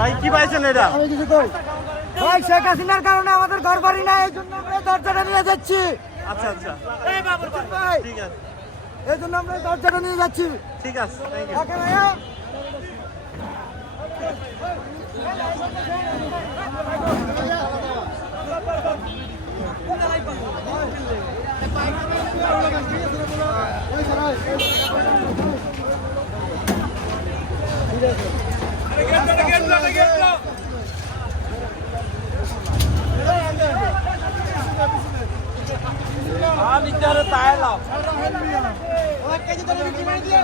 ভাই কি পাইছেন এটা? ভাই শেখ হাসিনার কারণে আমাদের ঘর বাড়ি নাই, এই জন্য আমরা দরজাটা নিয়ে যাচ্ছি। আচ্ছা আচ্ছা ভাই ঠিক আছে এই জন্য আমরা দরজাটা নিয়ে যাচ্ছি। ঠিক আছে থ্যাংক ইউ। ওকে ভাইয়া। আমি তাহলে তাই লাভ কেজি ধরে বিক্রি করে দিয়ে